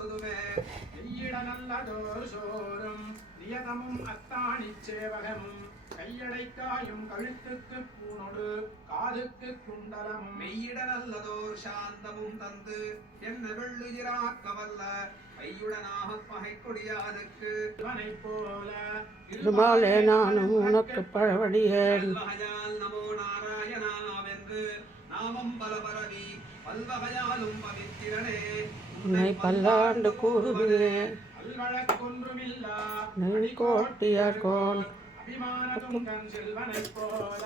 பொழுதுமே நெய்யிட நல்லதோர் சோறும் நியதமும் அத்தாணிச் சேவகமும் கையடைக்காயும் கழுத்துக்கு பூணொடு காதுக்கு குண்டலமும் மெய்யிட நல்லதோர் சாந்தமும் தந்து என்ன வெள்ளுயிராக்க வல்ல கையுடனாக பகை கொடியாதுக்கு இவனை போல திருமாலே நானும் உனக்கு பழவடியேன் நமோ நாராயணாவென்று நாமம் பலபரவி பல்வகையாலும் பவித்திரனே உன்னை பல்லாண்டு கூறுகிறேன் அல்வழக்கொன்றுமில்லா கோட்டியர்கோன் அபிமானதுங்கன் செல்வனைப் போல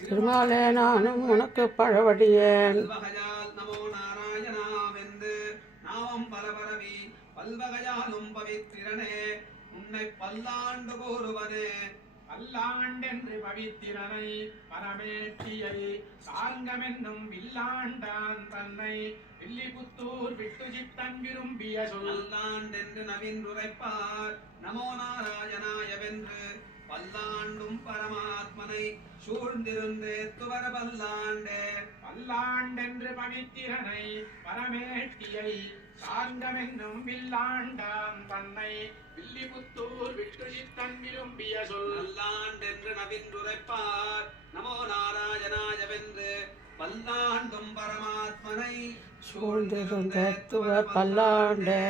திருமாலே நானும் உனக்கு பழவடியேன் நமோ நாராயணாவென்று நாமம் பலபரவி பல்வகையாலும் பவித்திரனே உன்னை பல்லாண்டு கூறுவனே பல்லாண்டென்று பவித்திரனை பரமேட்டியை சார்ங்கமென்னும் வில்லாண்டான் தன்னை வில்லிபுத்தூர் விட்டு சித்தன் விரும்பிய சொல்லாண்டென்று நவீன்றுரைப்பார் நமோ நாராயணாயவென்று பல்லாண்டும் பரமாத்மனை சூழ்ந்திருந்தே துவர பல்லாண்டே பல்லாண்டென்று பவித்திரனை பரமேட்டியை சார்ந்தமென்னும் வில்லாண்டான் தன்னை வில்லிபுத்தூர் விட்டு சித்தன் விரும்பிய சொல்லாண்டென்று நவீன்றுரைப்பார் நமோ நாராயணாயவென்று பல்லாண்டும் பரமாத்மனை சூழ்ந்திருந்த துவ பல்லாண்டே